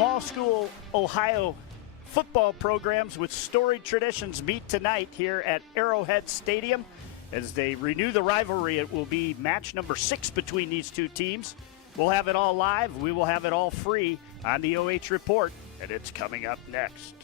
small school Ohio football programs with storied traditions meet tonight here at Arrowhead Stadium. As they renew the rivalry, it will be match number 6 between these two teams. We'll have it all live. We will have it all free on the OH Report, and it's coming up next.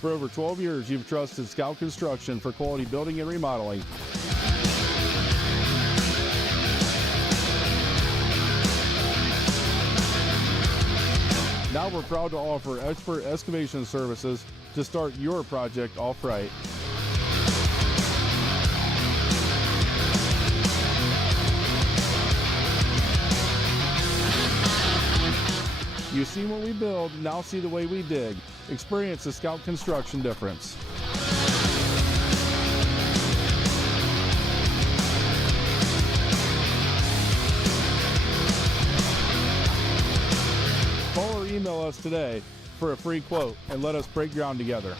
For over 12 years, you've trusted Scout Construction for quality building and remodeling. Now we're proud to offer expert excavation services to start your project off right. You've seen what we build, now see the way we dig. Experience the Scout Construction difference. Call or email us today for a free quote and let us break ground together.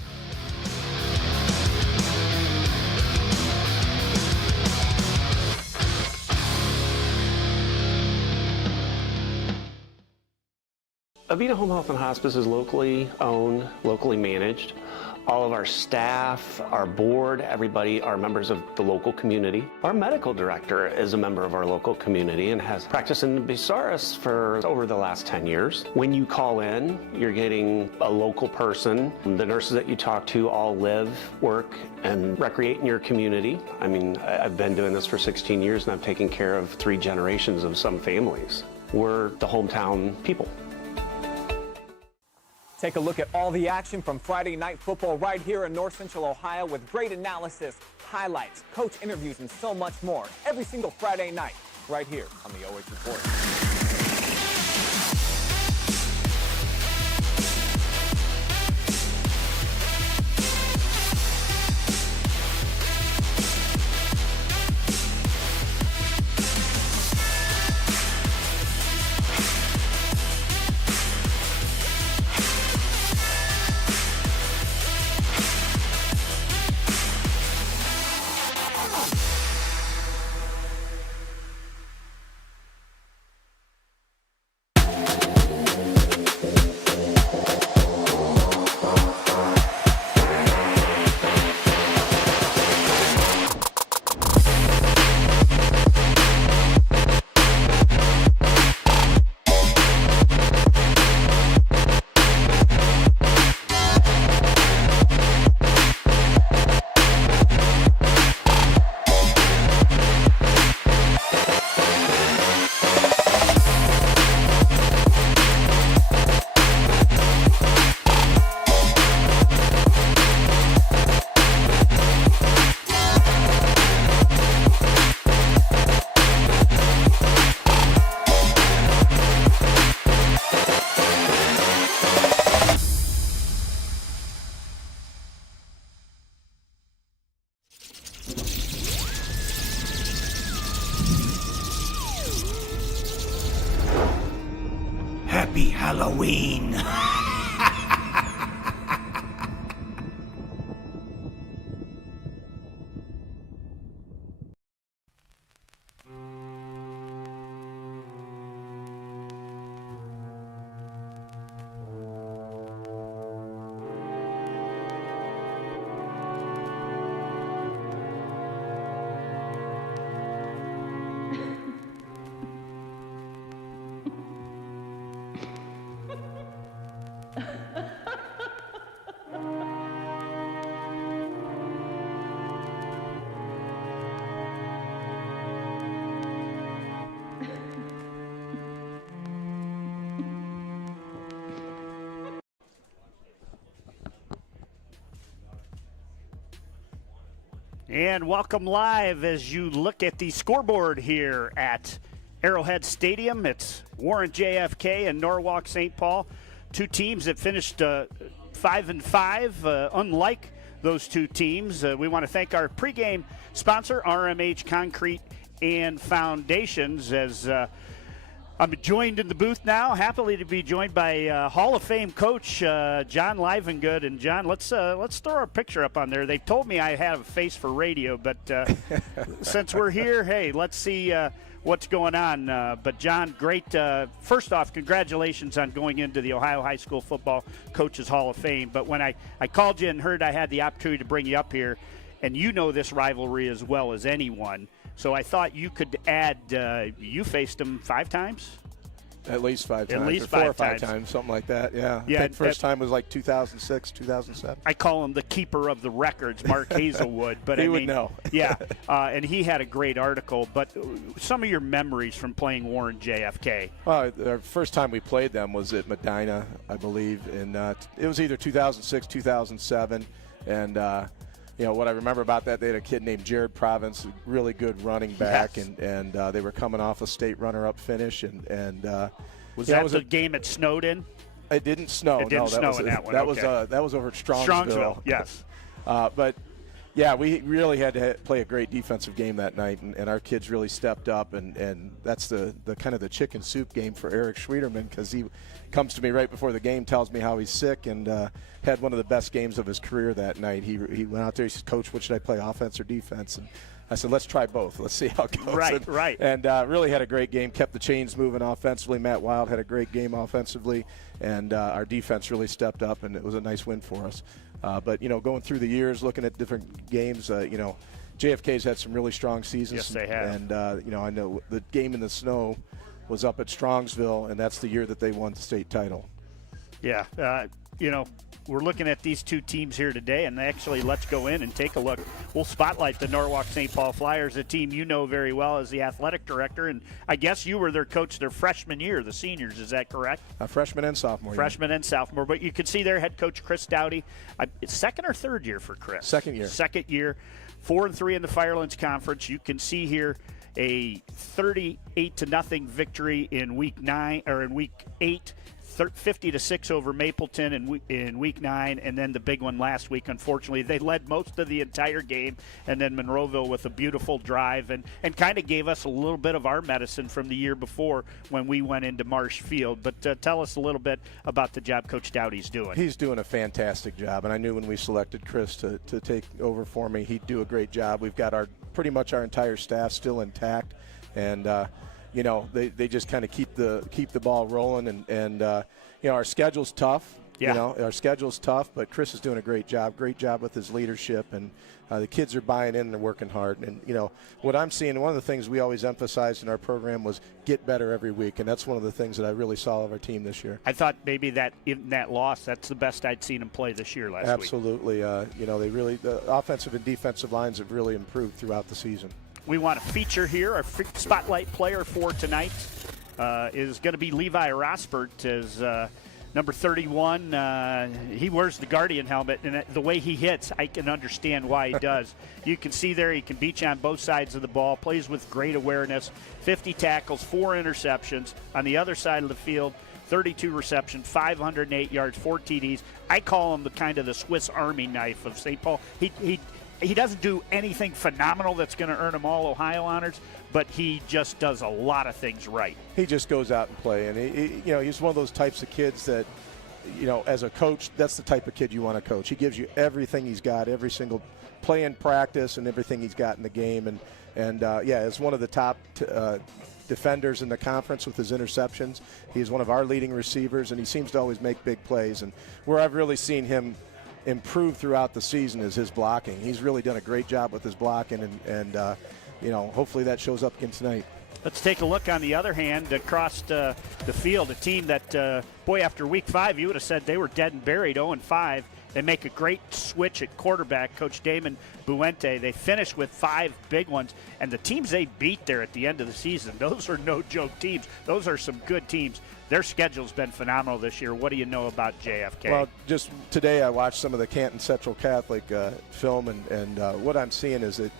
Avita Home Health and Hospice is locally owned, locally managed. All of our staff, our board, everybody are members of the local community. Our medical director is a member of our local community and has practiced in Bucyrus for over the last 10 years. When you call in, you're getting a local person. The nurses that you talk to all live, work, and recreate in your community. I mean, I've been doing this for 16 years and I've taken care of 3 generations of some families. We're the hometown people. Take a look at all the action from Friday Night Football right here in North Central Ohio with great analysis, highlights, coach interviews, and so much more every single Friday night right here on the OH Report. Happy Halloween! And welcome live as you look at the scoreboard here at Arrowhead Stadium. It's Warren JFK and Norwalk St Paul, two teams that finished 5-5. Unlike those two teams, we want to thank our pregame sponsor, RMH Concrete and Foundations, as I'm joined in the booth now, happily to be joined by Hall of Fame coach John Livengood. And John, let's throw our picture up on there. They told me I have a face for radio, but since we're here, hey, let's see what's going on. But John, great. First off, congratulations on going into the Ohio High School Football Coaches Hall of Fame. But when I called you and heard I had the opportunity to bring you up here, and you know this rivalry as well as anyone, so I thought you could add, you faced them 5 times? At least 5 times. At least or 4 or 5 times. times, something like that, yeah. Yeah, I think first time was like 2006, 2007. I call him the keeper of the records, Mark Hazelwood. But he I would mean, know. Yeah, and he had a great article. But some of your memories from playing Warren JFK. Our first time we played them was at Medina, I believe. And it was either 2006, 2007. And what I remember about that, they had a kid named Girard, a really good running back, Yes. and they were coming off a state runner-up finish. And was that the game it snowed in? It didn't snow. It didn't snow in that one. That Okay. that was over at Strongsville. Yes. But yeah, we really had to play a great defensive game that night, and our kids really stepped up, and that's the kind of the chicken soup game for Eric Schwederman, because he comes to me right before the game, tells me how he's sick, and had one of the best games of his career that night. He went out there, he said, "Coach, what should I play, offense or defense?" And I said, "Let's try both. Let's see how it goes." Right. And really had a great game, kept the chains moving offensively. Matt Wild had a great game offensively, and our defense really stepped up, and it was a nice win for us. But, going through the years, looking at different games, JFK's had some really strong seasons. Yes, they have. And, I know the game in the snow was up at Strongsville, and that's the year that they won the state title. Yeah. We're looking at these two teams here today, and actually let's go in and take a look. We'll spotlight the Norwalk St. Paul Flyers, a team you know very well as the athletic director, and I guess you were their coach their freshman year, the seniors, is that correct? Freshman and sophomore. Freshman and sophomore, but you can see their head coach Chris Dowdy. It's second or third year for Chris? Second year. 4-3 in the Firelands Conference. You can see here a 38-0 victory in week 8. 50-6 over Mapleton in week 9, and then the big one last week. Unfortunately, they led most of the entire game, and then Monroeville with a beautiful drive and kind of gave us a little bit of our medicine from the year before when we went into Marsh Field. But tell us a little bit about the job Coach Dowdy's doing. He's doing a fantastic job, and I knew when we selected Chris to take over for me, he'd do a great job. We've got pretty much our entire staff still intact, and they just kind of keep the ball rolling, and our schedule's tough. Yeah. Our schedule's tough, but Chris is doing a great job with his leadership, and the kids are buying in and they're working hard. And what I'm seeing, one of the things we always emphasized in our program was get better every week, and that's one of the things that I really saw of our team this year. I thought maybe that in that loss, that's the best I'd seen them play this year last week. Absolutely. The offensive and defensive lines have really improved throughout the season. We want to feature here our spotlight player for tonight is going to be Levi Rosbert, as number 31. He wears the Guardian helmet, and the way he hits, I can understand why he does. You can see there he can beat you on both sides of the ball, plays with great awareness, 50 tackles, 4 interceptions. On the other side of the field, 32 receptions, 508 yards, 4 TDs. I call him the Swiss Army knife of St. Paul. He doesn't do anything phenomenal that's going to earn him all Ohio honors, but he just does a lot of things right. He just goes out and play, and he's one of those types of kids that, as a coach, that's the type of kid you want to coach. He gives you everything he's got, every single play in practice, and everything he's got in the game, and is one of the top defenders in the conference with his interceptions. He's one of our leading receivers, and he seems to always make big plays. And where I've really seen him improve throughout the season is his blocking. He's really done a great job with his blocking, and hopefully that shows up again tonight. Let's take a look on the other hand across the field, a team that, after week 5, you would have said they were dead and buried, 0-5. They make a great switch at quarterback, Coach Damon Buente. They finish with 5 big ones. And the teams they beat there at the end of the season, those are no joke teams. Those are some good teams. Their schedule's been phenomenal this year. What do you know about JFK? Well, just today I watched some of the Canton Central Catholic film, and what I'm seeing is that,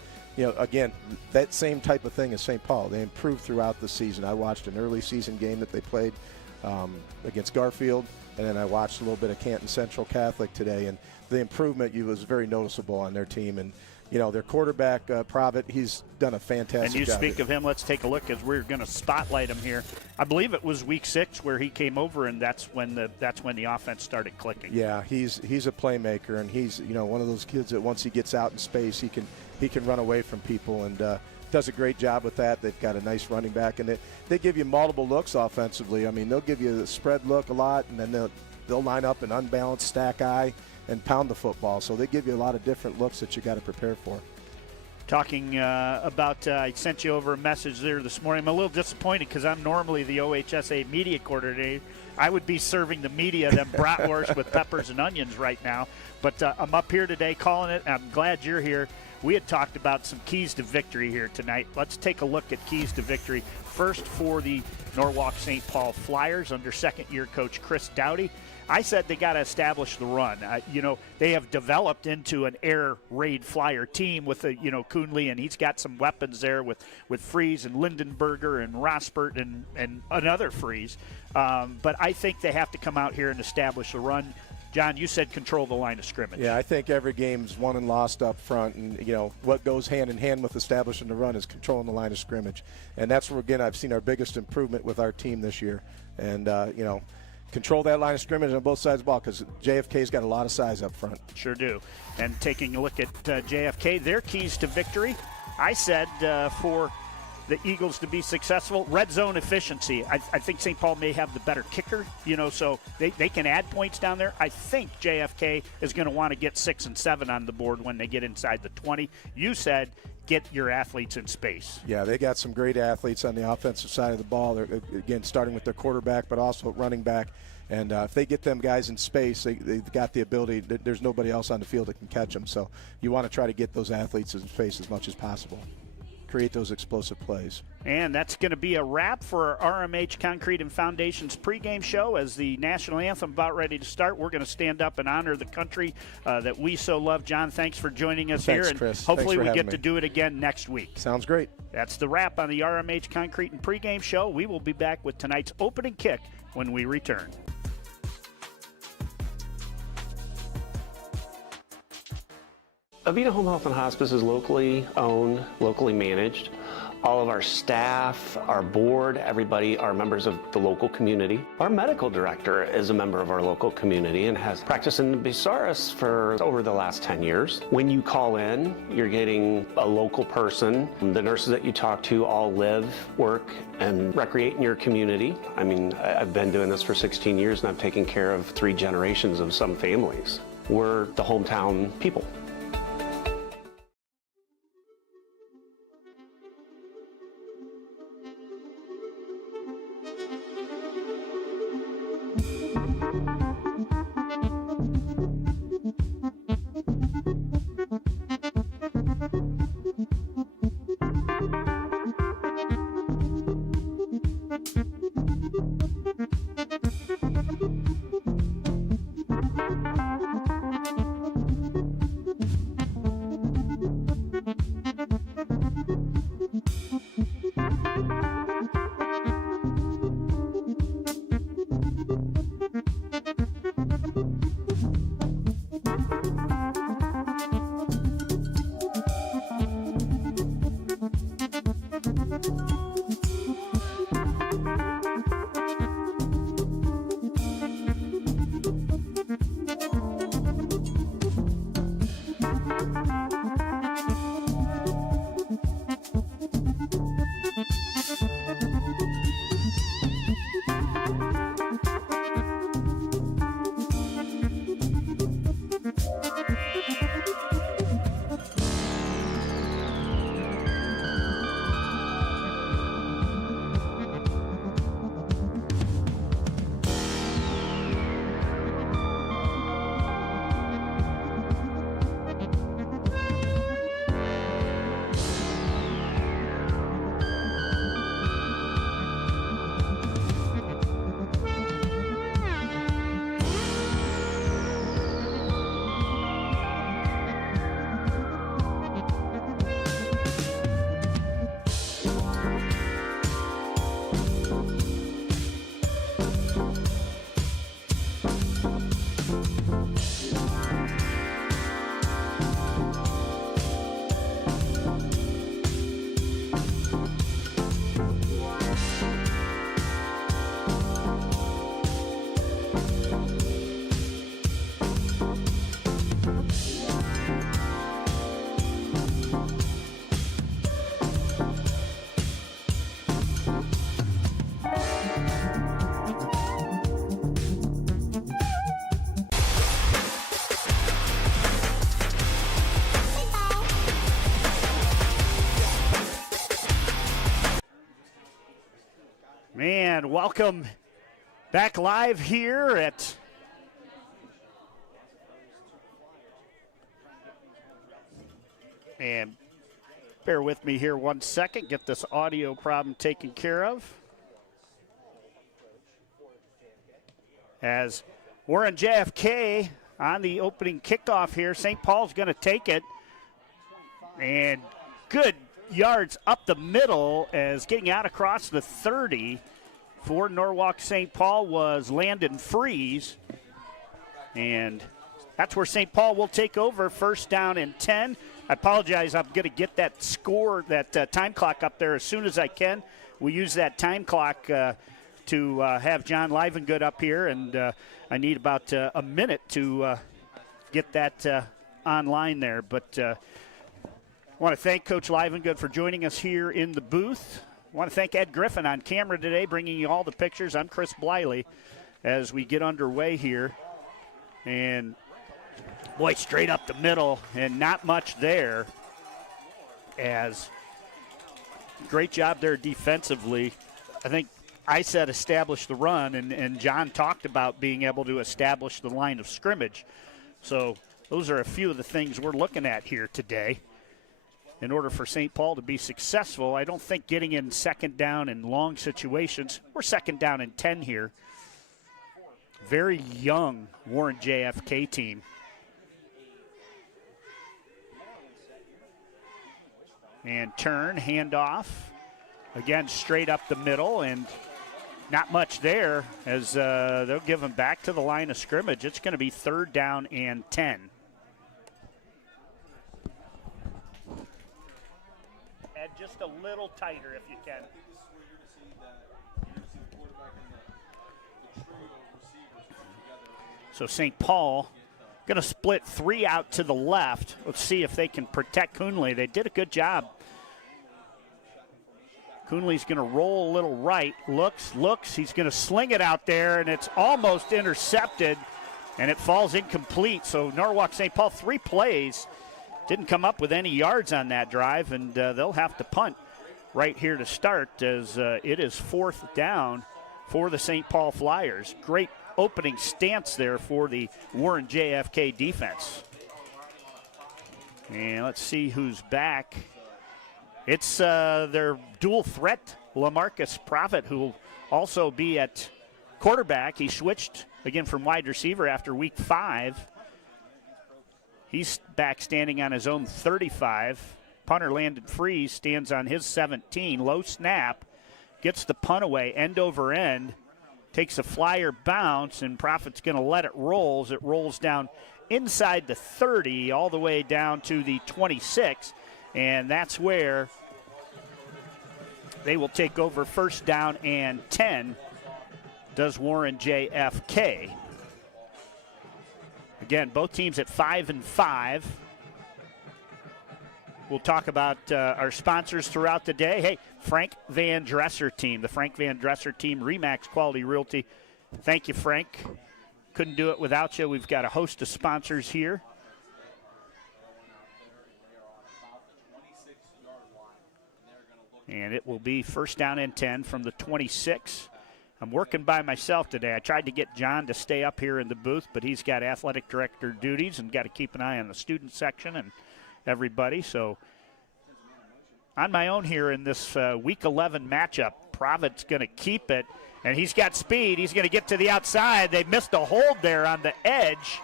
again, that same type of thing as St. Paul. They improved throughout the season. I watched an early season game that they played against Garfield, and then I watched a little bit of Canton Central Catholic today, and the improvement was very noticeable on their team. And their quarterback, Provitt, he's done a fantastic job. And you speak of him, let's take a look as we're going to spotlight him here. I believe it was week 6 where he came over, and that's when the offense started clicking. Yeah, he's a playmaker, and he's one of those kids that once he gets out in space, he can run away from people, and does a great job with that. They've got a nice running back, and they give you multiple looks offensively. I mean, they'll give you the spread look a lot, and then they'll line up an unbalanced stack eye and pound the football. So they give you a lot of different looks that you got to prepare for. Talking about, I sent you over a message there this morning. I'm a little disappointed because I'm normally the OHSAA media coordinator. I would be serving the media them bratwurst with peppers and onions right now. But I'm up here today calling it. I'm glad you're here. We had talked about some keys to victory here tonight. Let's take a look at keys to victory. First for the Norwalk St Paul Flyers under second-year coach Chris Dowdy. I said they got to establish the run. They have developed into an air raid flyer team with Kuhnle, and he's got some weapons there with Freeze and Lindenberger and Rospert and another Freeze. But I think they have to come out here and establish the run. John, you said control the line of scrimmage. Yeah, I think every game's won and lost up front, and what goes hand in hand with establishing the run is controlling the line of scrimmage, and that's where again I've seen our biggest improvement with our team this year, and control that line of scrimmage on both sides of the ball because JFK's got a lot of size up front. Sure do. And taking a look at JFK, their keys to victory, I said for the Eagles to be successful, red zone efficiency. I think St. Paul may have the better kicker, so they can add points down there. I think JFK is going to want to get 6 and 7 on the board when they get inside the 20. You said get your athletes in space. Yeah, they got some great athletes on the offensive side of the ball. They're, again, starting with their quarterback, but also running back. And if they get them guys in space, they've got the ability. There's nobody else on the field that can catch them. So you want to try to get those athletes in space as much as possible. Create those explosive plays. And that's going to be a wrap for our RMH Concrete and Foundations pregame show. As the national anthem about ready to start, we're going to stand up and honor the country that we so love. John, thanks for joining us here. And Chris. Hopefully we get to do it again next week. Sounds great. That's the wrap on the RMH Concrete and pregame show. We will be back with tonight's opening kick when we return. Avita Home Health and Hospice is locally owned, locally managed. All of our staff, our board, everybody are members of the local community. Our medical director is a member of our local community and has practiced in Bucyrus for over the last 10 years. When you call in, you're getting a local person. The nurses that you talk to all live, work, and recreate in your community. I mean, I've been doing this for 16 years and I've taken care of 3 generations of some families. We're the hometown people. And welcome back live here at and bear with me here 1 second, get this audio problem taken care of. As Warren JFK on the opening kickoff here, St. Paul's going to take it. And good yards up the middle as getting out across the 30 for Norwalk St. Paul was Landon Freeze. And that's where St. Paul will take over, first down and 10. I apologize, I'm going to get that score, that time clock up there as soon as I can. We use that time clock to have John Livengood up here, and I need about a minute to get that online there. But I want to thank Coach Livengood for joining us here in the booth. I want to thank Ed Griffin on camera today, bringing you all the pictures. I'm Chris Bliley as we get underway here. And, boy, straight up the middle and not much there. As great job there defensively. I think I said establish the run, and John talked about being able to establish the line of scrimmage. So those are a few of the things we're looking at here today. In order for St. Paul to be successful, I don't think getting in second down in long situations, we're second down and 10 here. Very young Warren JFK team. And turn, handoff. Again, straight up the middle, and not much there as they'll give him back to the line of scrimmage. It's going to be third down and 10. Ed, just a little tighter if you can. So St. Paul going to split three out to the left. Let's see if they can protect Coonley. They did a good job. Coonley's going to roll a little right. Looks. He's going to sling it out there, and it's almost intercepted, and it falls incomplete. So Norwalk St. Paul, 3 plays, didn't come up with any yards on that drive, and they'll have to punt right here to start as it is fourth down for the St. Paul Flyers. Great opening stance there for the Warren JFK defense. And let's see who's back. It's their dual threat, LaMarcus Prophet, who will also be at quarterback. He switched again from wide receiver after week 5. He's back standing on his own 35. Punter Landon Freeze stands on his 17. Low snap, gets the punt away, end over end. Takes a flyer bounce, and Prophet's going to let it roll as it rolls down inside the 30 all the way down to the 26. And that's where they will take over first down and 10, does Warren JFK. Again, both teams at 5-5. We'll talk about our sponsors throughout the day. Hey, Frank Van Dresser team, the Frank Van Dresser team, REMAX Quality Realty. Thank you, Frank. Couldn't do it without you. We've got a host of sponsors here. And it will be first down and 10 from the 26. I'm working by myself today. I tried to get John to stay up here in the booth, but he's got athletic director duties and got to keep an eye on the student section and everybody. So on my own here in this week 11 matchup, Provid's going to keep it, and he's got speed. He's going to get to the outside. They missed a hold there on the edge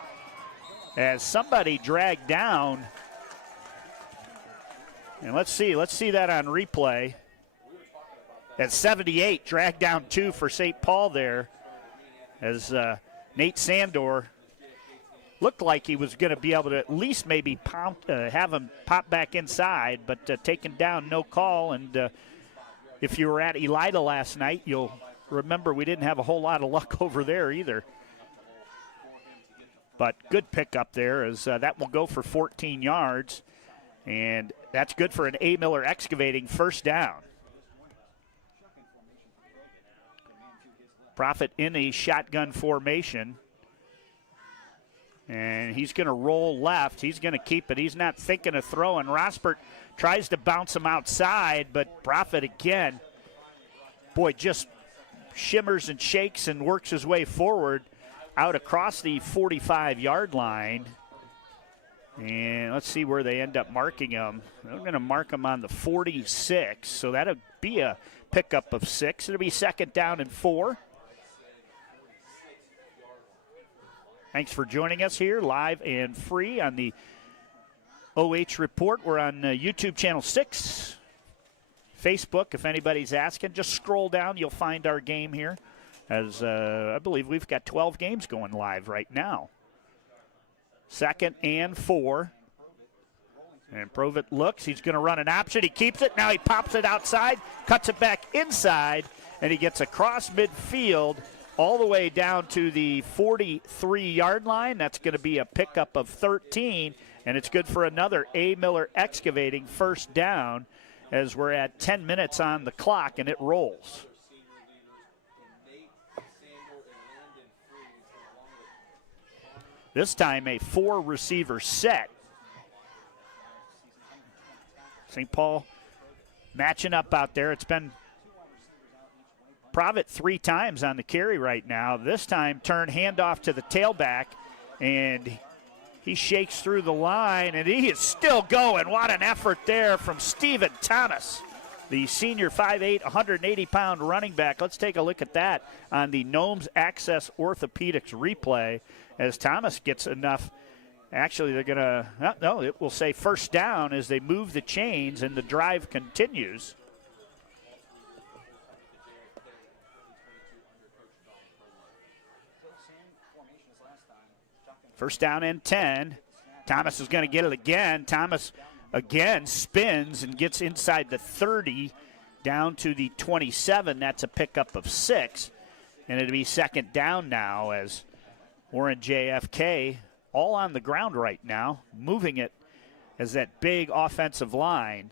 as somebody dragged down. And let's see that on replay. At 78, dragged down 2 for St. Paul there as Nate Sandor looked like he was going to be able to at least maybe have him pop back inside, but taken down, no call. And if you were at Elida last night, you'll remember we didn't have a whole lot of luck over there either. But good pickup there as that will go for 14 yards. And that's good for an A. Miller Excavating first down. Prophet in a shotgun formation. And he's going to roll left. He's going to keep it. He's not thinking of throwing. Rosbert tries to bounce him outside, but Prophet again, boy, just shimmers and shakes and works his way forward out across the 45-yard line. And let's see where they end up marking him. They're going to mark him on the 46, so that'll be a pickup of 6. It'll be 2nd down and 4. Thanks for joining us here live and free on the OH Report. We're on YouTube channel 6. Facebook, if anybody's asking, just scroll down. You'll find our game here, as I believe we've got 12 games going live right now. 2nd and 4. And Provett looks. He's going to run an option. He keeps it. Now he pops it outside, cuts it back inside, and he gets across midfield all the way down to the 43-yard line. That's going to be a pickup of 13, and it's good for another A. Miller Excavating first down as we're at 10 minutes on the clock, and it rolls. This time a 4-receiver set. St. Paul matching up out there. It's been Provett 3 times on the carry right now. This time turn handoff to the tailback, and he shakes through the line, and he is still going. What an effort there from Stephen Thomas, the senior 5'8", 180-pound running back. Let's take a look at that on the NOMS Access Orthopaedics replay as Thomas gets enough. Actually, they're going to, no, it will say first down as they move the chains and the drive continues. First down and 10. Thomas is going to get it again. Thomas again spins and gets inside the 30 down to the 27. That's a pickup of 6. And it'll be 2nd down now as Warren JFK all on the ground right now, moving it as that big offensive line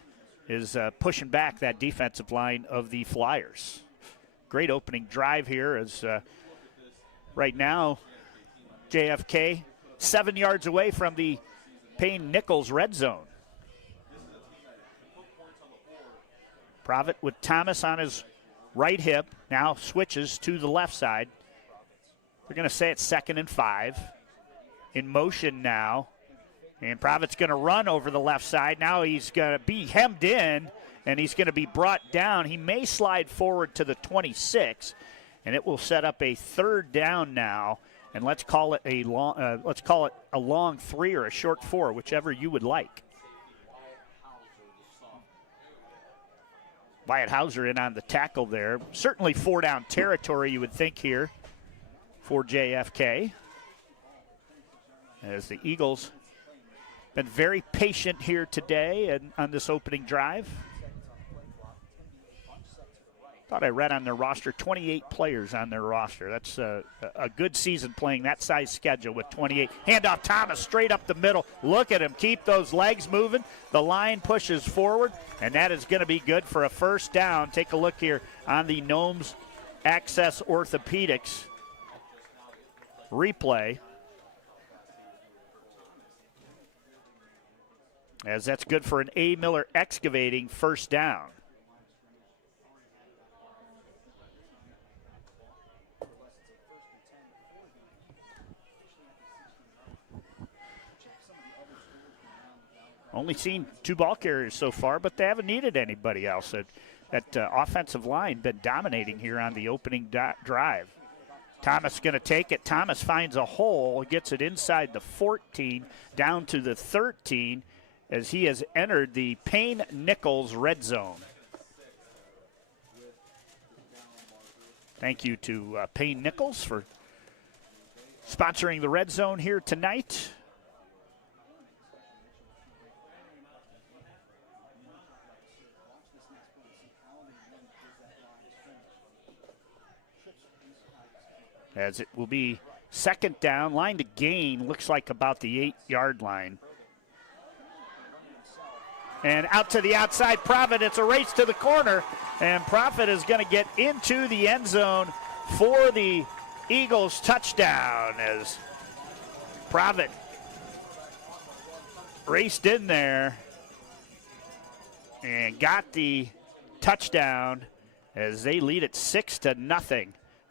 is pushing back that defensive line of the Flyers. Great opening drive here as right now JFK 7 yards away from the Payne-Nichols red zone. Provett with Thomas on his right hip, now switches to the left side. They're going to say it's 2nd and 5. In motion now. And Provett's going to run over the left side. Now he's going to be hemmed in, and he's going to be brought down. He may slide forward to the 26, and it will set up a 3rd down now. And let's call it a long 3 or a short 4, whichever you would like. Wyatt Hauser in on the tackle there. Certainly 4-down territory, you would think, here for JFK. As the Eagles been very patient here today and on this opening drive. Thought I read on their roster 28 players on their roster. That's a good season playing that size schedule with 28. Handoff Thomas straight up the middle. Look at him keep those legs moving. The line pushes forward, and that is going to be good for a first down. Take a look here on the NOMS Access Orthopaedics replay. As that's good for an A. Miller Excavating first down. Only seen 2 ball carriers so far, but they haven't needed anybody else. That offensive line been dominating here on the opening drive. Thomas going to take it. Thomas finds a hole, gets it inside the 14, down to the 13, as he has entered the Payne-Nichols red zone. Thank you to Payne-Nichols for sponsoring the red zone here tonight. As it will be 2nd down, line to gain, looks like about the 8-yard line. And out to the outside, Provett. It's a race to the corner, and Provett is going to get into the end zone for the Eagles touchdown as Provett raced in there and got the touchdown as they lead it 6-0.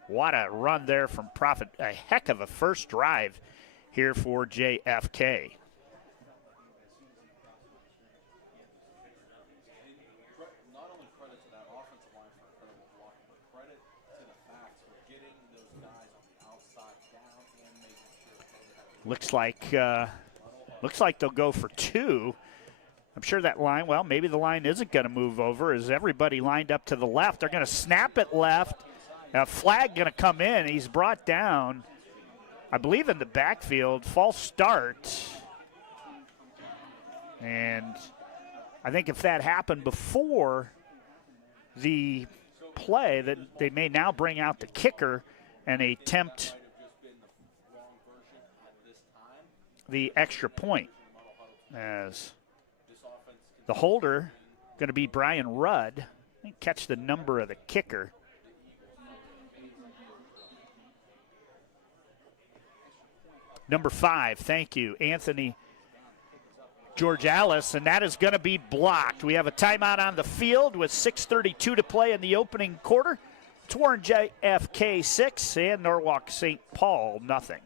What a run there from Profit. A heck of a first drive here for JFK. Not only credit to that offensive line for incredible blocking, but credit to the backs for getting those guys on the outside down and making sure. Looks like they'll go for 2. I'm sure that line, well, maybe the line isn't going to move over as everybody lined up to the left. They're going to snap it left. A flag going to come in. He's brought down, I believe, in the backfield. False start. And I think if that happened before the play, that they may now bring out the kicker and attempt the extra point, as the holder going to be Brian Rudd. Catch the number of the kicker. Number 5, thank you, Anthony George Alice, and that is going to be blocked. We have a timeout on the field with 6:32 to play in the opening quarter. It's Warren JFK 6 and Norwalk St Paul nothing.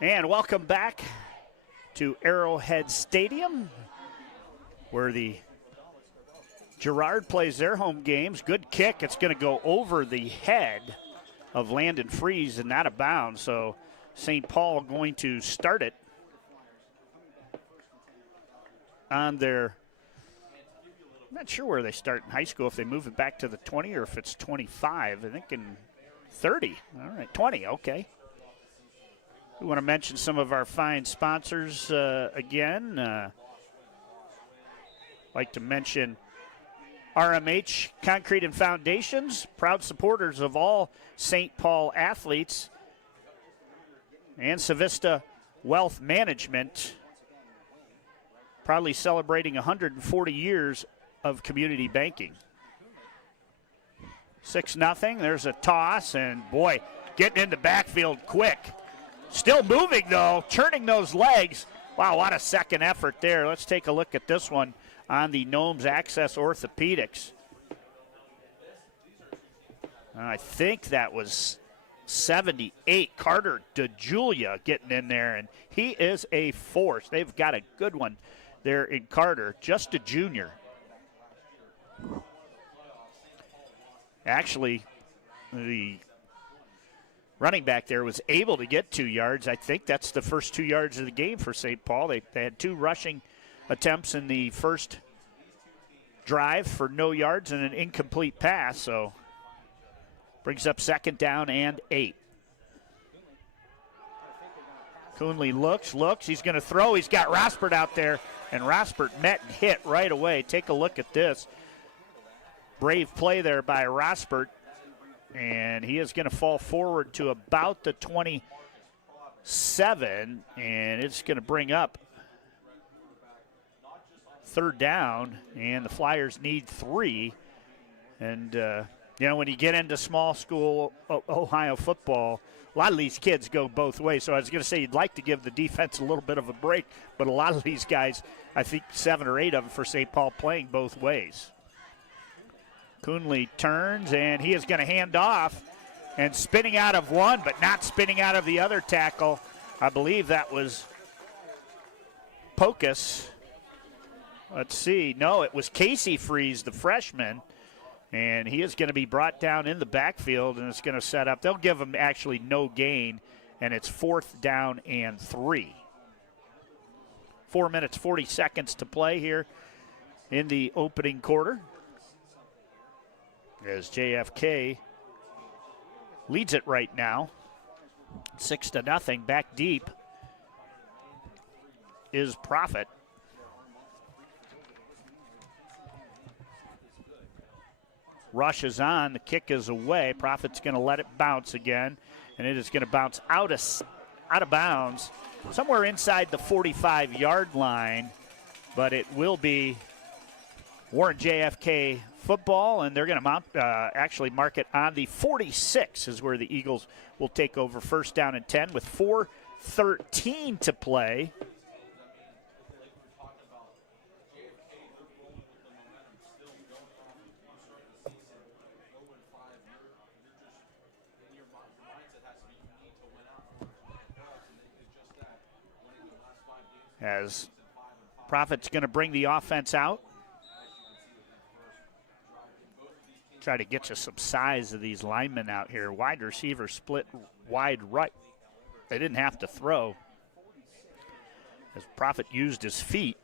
And welcome back to Arrowhead Stadium, where the Girard plays their home games. Good kick. It's going to go over the head of Landon Freeze and not a bound. So St. Paul going to start it on their, I'm not sure where they start in high school, if they move it back to the 20 or if it's 25. I think in 30. All right, 20, okay. We want to mention some of our fine sponsors again. Like to mention RMH Concrete and Foundations, proud supporters of all St. Paul athletes, and Civista Wealth Management, proudly celebrating 140 years of community banking. 6-0. There's a toss, and boy, getting in the backfield quick. Still moving, though, turning those legs. Wow, what a second effort there. Let's take a look at this one on the NOMS Access Orthopaedics. I think that was 78. Carter DeJulia getting in there, and he is a force. They've got a good one there in Carter, just a junior. Actually, the running back there was able to get 2 yards. I think that's the first 2 yards of the game for St. Paul. They had 2 rushing attempts in the first drive for no yards and an incomplete pass. So brings up 2nd down and 8. Coonley looks. He's going to throw. He's got Rospert out there, and Rospert met and hit right away. Take a look at this. Brave play there by Rospert. And he is going to fall forward to about the 27, and it's going to bring up 3rd down, and the Flyers need 3. And, when you get into small school Ohio football, a lot of these kids go both ways. So I was going to say you'd like to give the defense a little bit of a break, but a lot of these guys, I think 7 or 8 of them for St. Paul, playing both ways. Coonley turns, and he is going to hand off, and spinning out of one, but not spinning out of the other tackle. I believe that was Pocus. Let's see. No, it was Casey Freeze, the freshman, and he is going to be brought down in the backfield, and it's going to set up. They'll give him actually no gain, and it's 4th down and 3. 4 minutes, 40 seconds to play here in the opening quarter, as JFK leads it right now, 6-0. Back deep is Profit. Rush is on. The kick is away. Profit's going to let it bounce again, and it is going to bounce out of bounds somewhere inside the 45-yard line, but it will be Warren JFK football, and they're going to actually mark it on the 46 is where the Eagles will take over, first down and 10 with 4:13 to play. As Profit's going to bring the offense out. Try to get you some size of these linemen out here. Wide receiver split wide right. They didn't have to throw, as Profit used his feet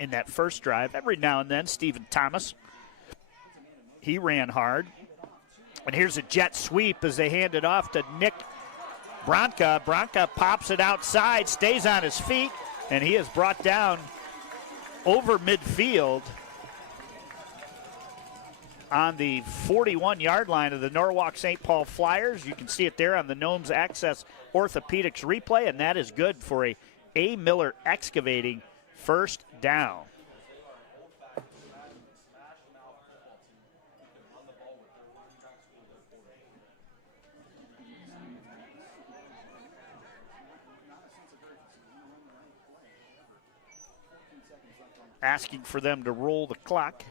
in that first drive. Every now and then, Stephen Thomas, he ran hard. And here's a jet sweep as they hand it off to Nick Bronca. Bronca pops it outside, stays on his feet, and he is brought down over midfield on the 41-yard line of the Norwalk St Paul Flyers. You can see it there on the NOMS Access Orthopaedics replay, and that is good for a Miller Excavating first down. Asking for them to roll the clock.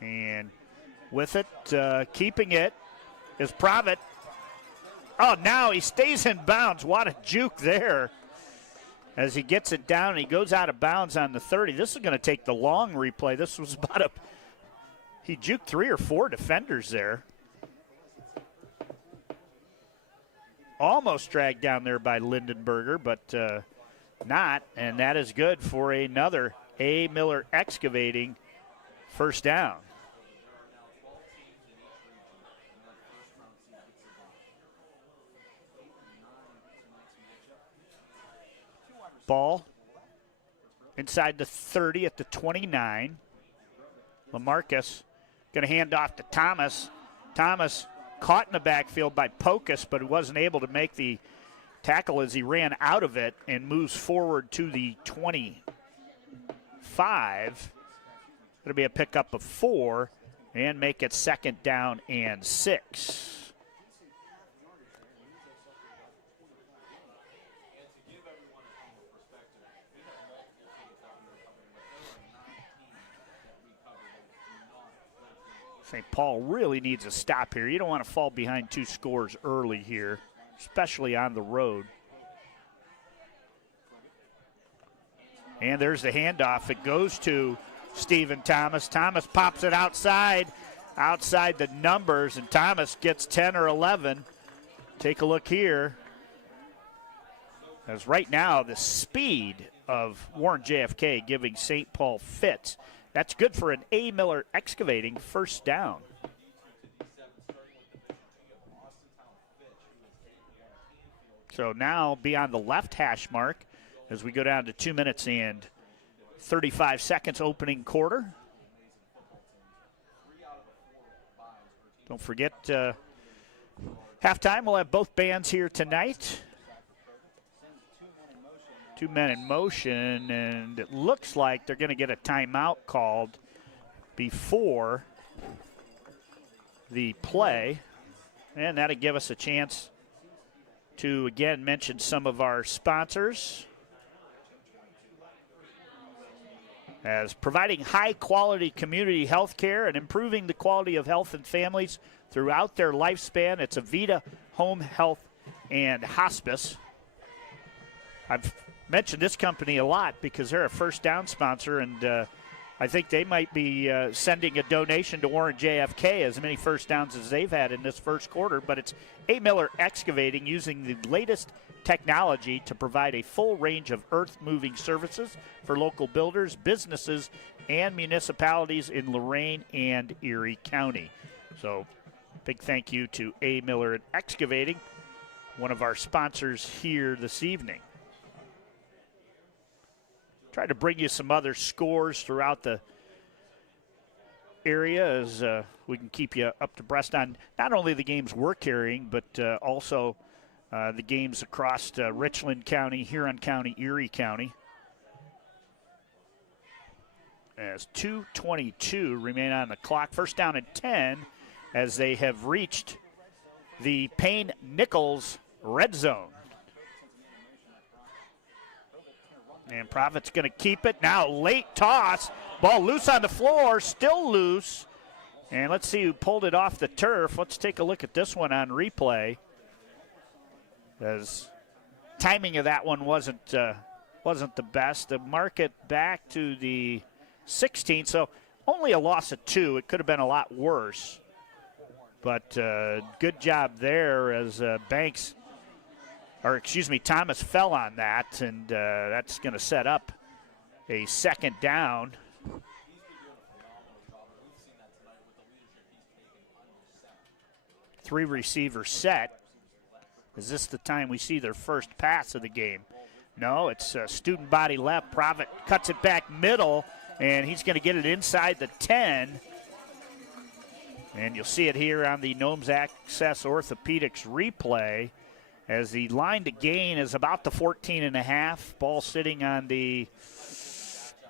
And with it, keeping it, is Profit. Oh, now he stays in bounds. What a juke there. As he gets it down and he goes out of bounds on the 30. This is going to take the long replay. This was he juked 3 or 4 defenders there. Almost dragged down there by Lindenberger, but not. And that is good for another A. Miller Excavating first down. Ball inside the 30 at the 29. LaMarcus going to hand off to Thomas. Thomas caught in the backfield by Pocus, but wasn't able to make the tackle as he ran out of it and moves forward to the 25. Going to be a pickup of 4 and make it second down and 6. St. Paul really needs a stop here. You don't want to fall behind 2 scores early here, especially on the road. And there's the handoff. It goes to Stephen Thomas. Thomas pops it outside the numbers, and Thomas gets 10 or 11. Take a look here. As right now, the speed of Warren JFK giving St. Paul fits. That's good for an A. Miller Excavating first down. So now beyond the left hash mark as we go down to 2 minutes and 35 seconds opening quarter. Don't forget, halftime, we'll have both bands here tonight. 2 men in motion, and it looks like they're going to get a timeout called before the play, and that'll give us a chance to again mention some of our sponsors as providing high-quality community health care and improving the quality of health in families throughout their lifespan. It's Avita Home Health and Hospice. I've mentioned this company a lot because they're a first down sponsor, and I think they might be sending a donation to Warren JFK, as many first downs as they've had in this first quarter. But it's A. Miller Excavating, using the latest technology to provide a full range of earth-moving services for local builders, businesses, and municipalities in Lorain and Erie County. So big thank you to A. Miller Excavating, one of our sponsors here this evening. Try to bring you some other scores throughout the area as we can keep you up to breast on not only the games we're carrying, but also the games across Richland County, Huron County, Erie County. As 2:22 remain on the clock. First down and 10 as they have reached the Payne-Nichols red zone. And Profit's going to keep it. Now late toss. Ball loose on the floor, still loose. And let's see who pulled it off the turf. Let's take a look at this one on replay, as timing of that one wasn't the best. To mark it back to the 16, so only a loss of 2. It could have been a lot worse. But good job there as Thomas fell on that, and that's going to set up a second down. Three receiver set. Is this the time we see their first pass of the game? No, it's student body left. Profit cuts it back middle, and he's going to get it inside the 10. And you'll see it here on the NOMS Access Orthopaedics replay, as the line to gain is about the 14.5. Ball sitting on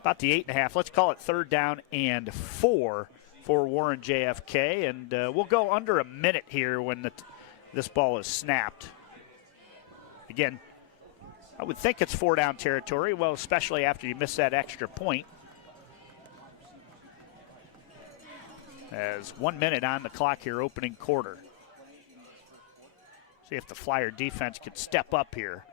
about the 8.5. Let's call it third down and 4 for Warren JFK. And we'll go under a minute here when this ball is snapped. Again, I would think it's 4-down territory, well, especially after you miss that extra point. As 1 minute on the clock here, opening quarter. See if the Flyer defense could step up here.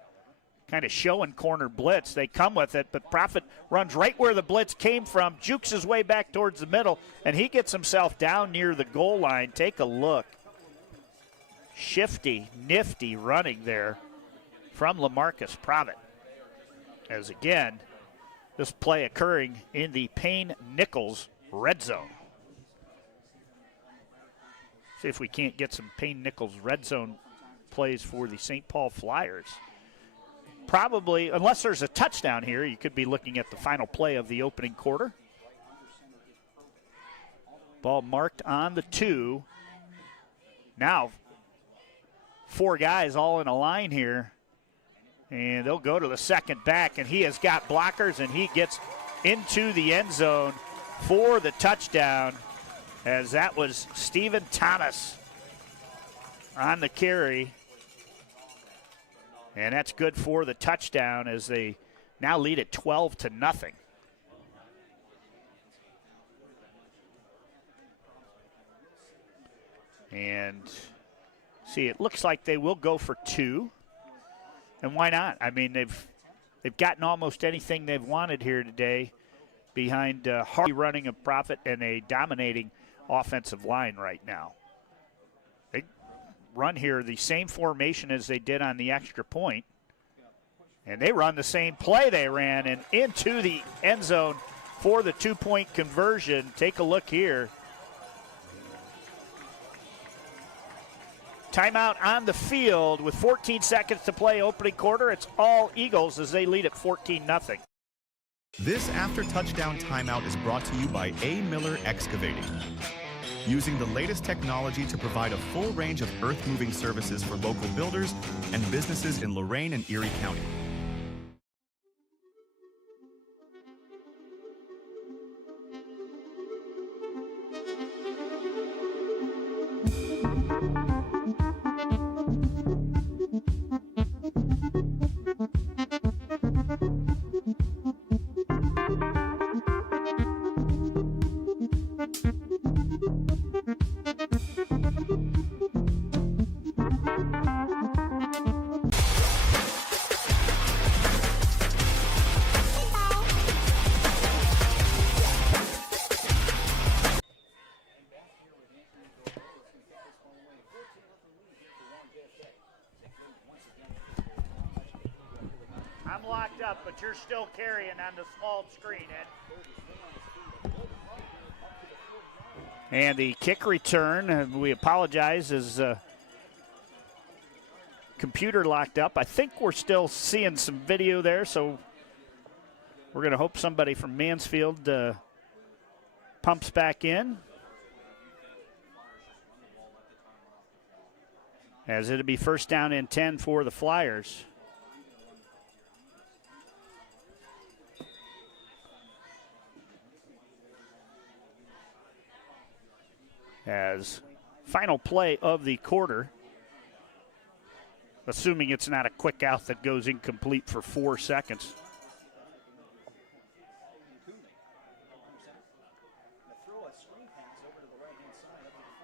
Kind of showing corner blitz. They come with it, but Profit runs right where the blitz came from, jukes his way back towards the middle, and he gets himself down near the goal line. Take a look. Shifty, nifty running there from LaMarcus Profit. As again, this play occurring in the Payne-Nichols red zone. See if we can't get some Payne-Nichols red zone plays for the St. Paul Flyers. Probably, unless there's a touchdown here, you could be looking at the final play of the opening quarter. Ball marked on the 2. Now, 4 guys all in a line here. And they'll go to the second back, and he has got blockers, and he gets into the end zone for the touchdown, as that was Stephen Thomas on the carry. And that's good for the touchdown, as they now lead at 12-0. And see, it looks like they will go for 2. And why not? I mean, they've gotten almost anything they've wanted here today behind hard running of Profit and a dominating offensive line right now. They run here the same formation as they did on the extra point, and they run the same play they ran and into the end zone for the 2-point conversion. Take a look here. Timeout on the field with 14 seconds to play opening quarter. It's all Eagles as they lead at 14-0. This after-touchdown timeout is brought to you by A. Miller Excavating. Using the latest technology to provide a full range of earth-moving services for local builders and businesses in Lorain and Erie County. up, but you're still carrying on the small screen, Ed. And the kick return, we apologize, is computer locked up. I think we're still seeing some video there, so we're going to hope somebody from Mansfield pumps back in. As it'll be first down and 10 for the Flyers. As final play of the quarter, assuming it's not a quick out that goes incomplete for 4 seconds.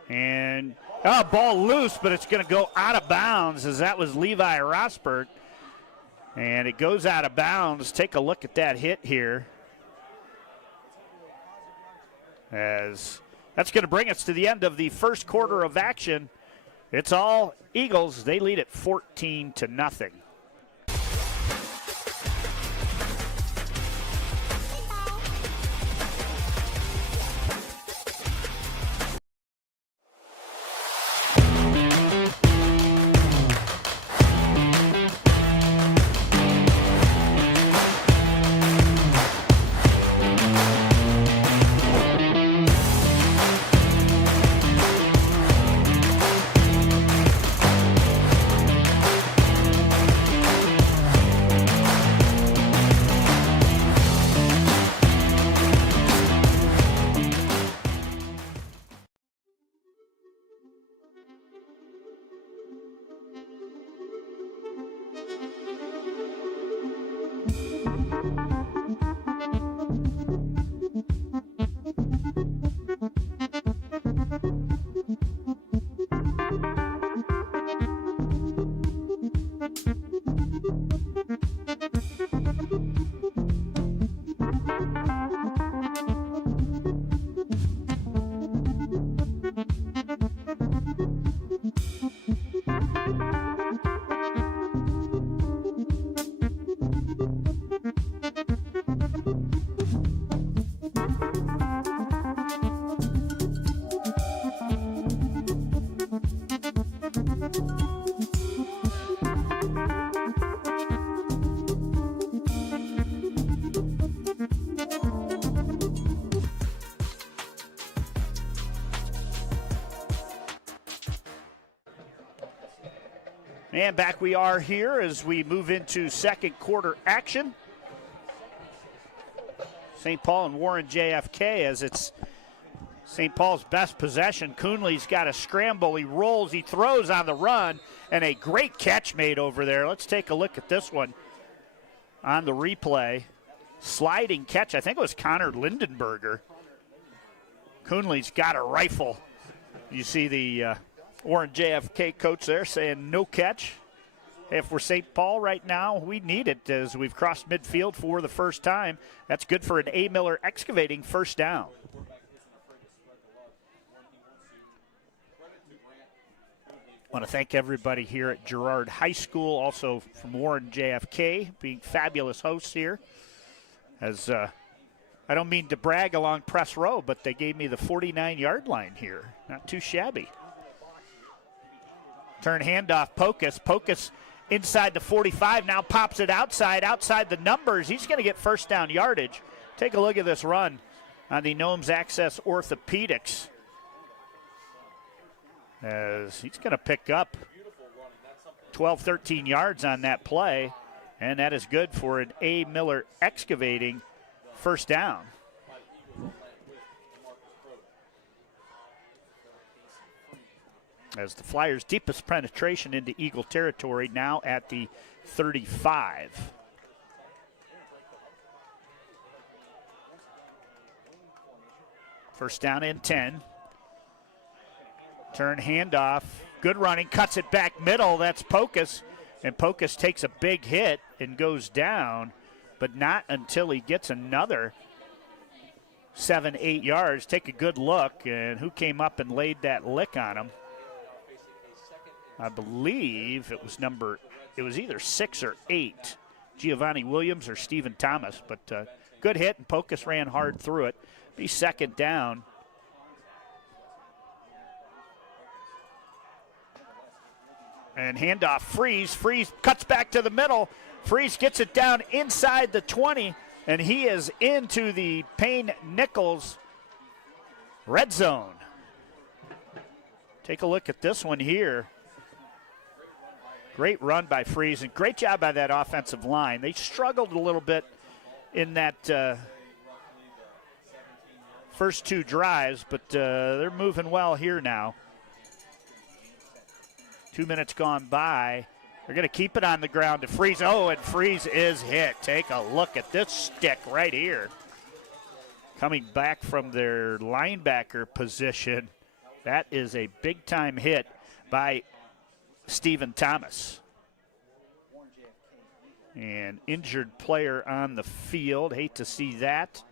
And ball loose, but it's going to go out of bounds, as that was Levi Rosberg. And it goes out of bounds. Take a look at that hit here. As that's going to bring us to the end of the first quarter of action. It's all Eagles. They lead at 14-0. And back we are here as we move into second quarter action. St. Paul and Warren JFK, as it's St. Paul's best possession. Coonley's got a scramble. He rolls, he throws on the run, and a great catch made over there. Let's take a look at this one on the replay. Sliding catch. I think it was Connor Lindenberger. Coonley's got a rifle. You see the Warren JFK coach there saying no catch. If we're St. Paul right now, we need it as we've crossed midfield for the first time. That's good for an A. Miller Excavating first down. I want to thank everybody here at Girard High School, also from Warren JFK, being fabulous hosts here. As I don't mean to brag along press row, but they gave me the 49-yard line here. Not too shabby. Turn handoff, Pocus. Pocus inside the 45, now pops it outside the numbers. He's going to get first down yardage. Take a look at this run on the NOMS Access Orthopaedics. As he's going to pick up 12, 13 yards on that play, and that is good for an A. Miller Excavating first down. As the Flyers' deepest penetration into Eagle territory now at the 35. First down and 10. Turn handoff. Good running. Cuts it back middle. That's Pocus. And Pocus takes a big hit and goes down, but not until he gets another 7, 8 yards. Take a good look. And who came up and laid that lick on him? I believe it was either 6 or 8 Giovanni Williams or Stephen Thomas, but good hit, and Pocus ran hard through it. Be second down. And handoff, Freeze. Freeze cuts back to the middle. Freeze gets it down inside the 20, and he is into the Payne-Nichols red zone. Take a look at this one here. Great run by Freeze, and great job by that offensive line. They struggled a little bit in that first two drives, but they're moving well here now. 2 minutes gone by. They're going to keep it on the ground to Freeze. Oh, and Freeze is hit. Take a look at this stick right here. Coming back from their linebacker position. That is a big-time hit by Stephen Thomas. An injured player on the field. Hate to see that.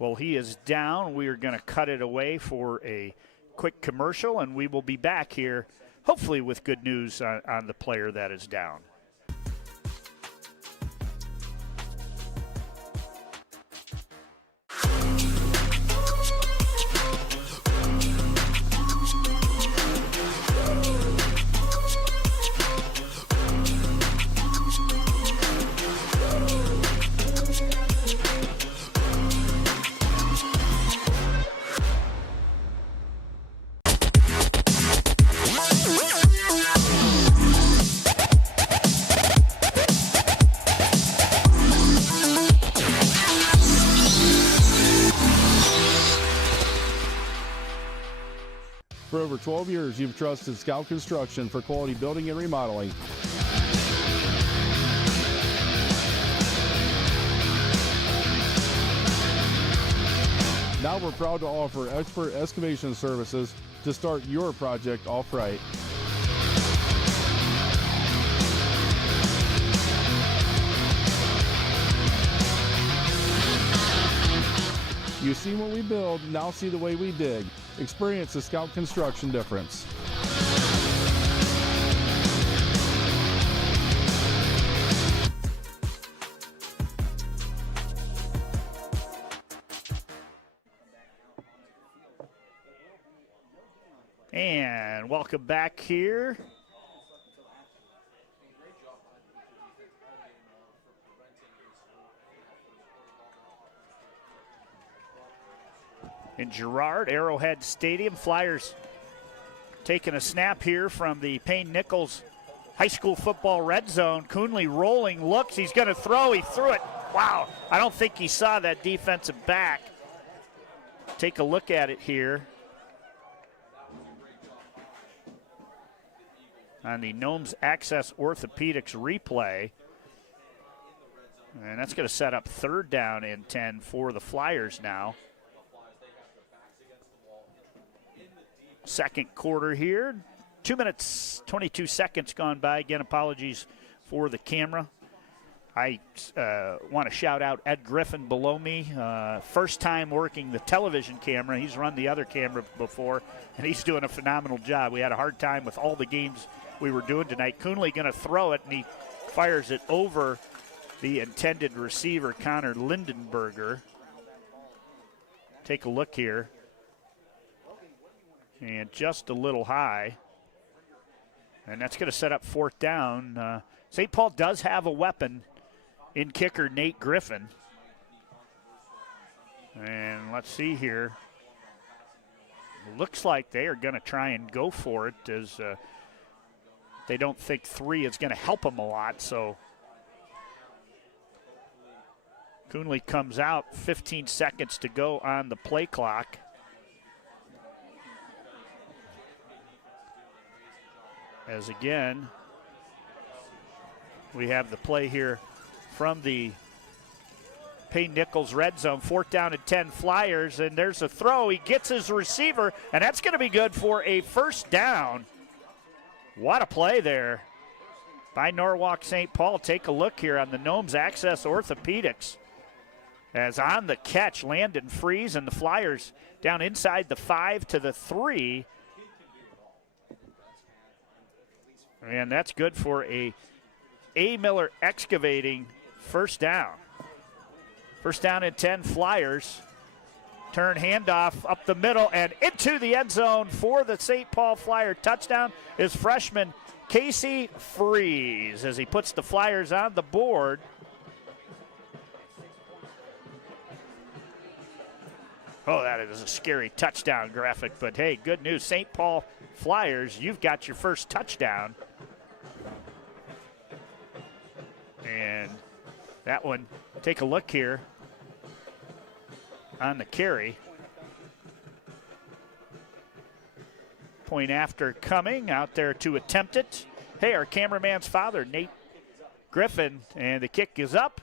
Well, he is down. We are going to cut it away for a quick commercial, and we will be back here hopefully with good news on the player that is down. For over 12 years, you've trusted Scout Construction for quality building and remodeling. Now we're proud to offer expert excavation services to start your project off right. You see what we build, now see the way we dig. Experience the Scout Construction difference. And welcome back here. In Girard, Arrowhead Stadium, Flyers taking a snap here from the Payne-Nichols high school football red zone. Coonley rolling, looks, he's going to throw, he threw it. Wow, I don't think he saw that defensive back. Take a look at it here on the NOMS Access Orthopaedics replay. And that's going to set up third down and 10 for the Flyers now. Second quarter here. 2 minutes, 22 seconds gone by. Again, apologies for the camera. I want to shout out Ed Griffin below me. First time working the television camera. He's run the other camera before, and he's doing a phenomenal job. We had a hard time with all the games we were doing tonight. Coonley going to throw it, and he fires it over the intended receiver, Connor Lindenberger. Take a look here. And just a little high. And that's going to set up fourth down. St. Paul does have a weapon in kicker Nate Griffin. And let's see here. Looks like they are going to try and go for it, as they don't think 3 is going to help them a lot. So Coonley comes out, 15 seconds to go on the play clock. As again, we have the play here from the Payne-Nichols red zone. Fourth down and 10 Flyers, and there's a throw. He gets his receiver, and that's going to be good for a first down. What a play there by Norwalk St. Paul. Take a look here on the NOMS Access Orthopaedics. As on the catch, Landon Freeze, and the Flyers down inside the 5 to the 3. And that's good for a A. Miller Excavating, first down. First down and 10, Flyers. Turn handoff up the middle and into the end zone for the St. Paul Flyer touchdown is freshman Casey Freeze as he puts the Flyers on the board. Oh, that is a scary touchdown graphic, but hey, good news. St. Paul Flyers, you've got your first touchdown. And that one, take a look here on the carry. Point after coming out there to attempt it. Hey, our cameraman's father, Nate Griffin, and the kick is up,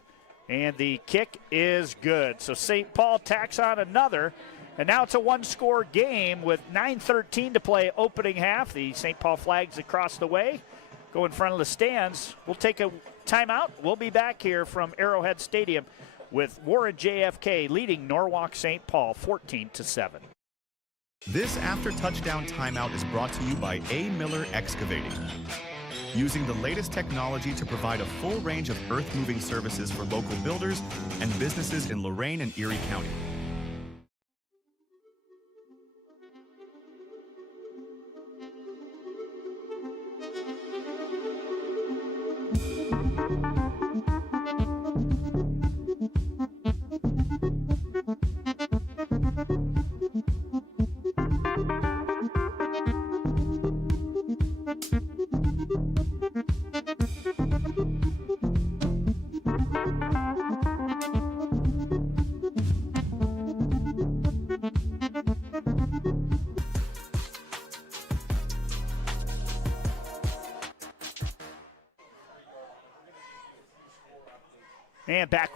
and the kick is good. So St. Paul tacks on another, and now it's a one-score game with 9:13 to play opening half. The St. Paul flags across the way, go in front of the stands. We'll take a timeout. We'll be back here from Arrowhead Stadium with Warren JFK leading Norwalk St. Paul 14-7. This after-touchdown timeout is brought to you by A. Miller Excavating. Using the latest technology to provide a full range of earth-moving services for local builders and businesses in Lorain and Erie County. And back we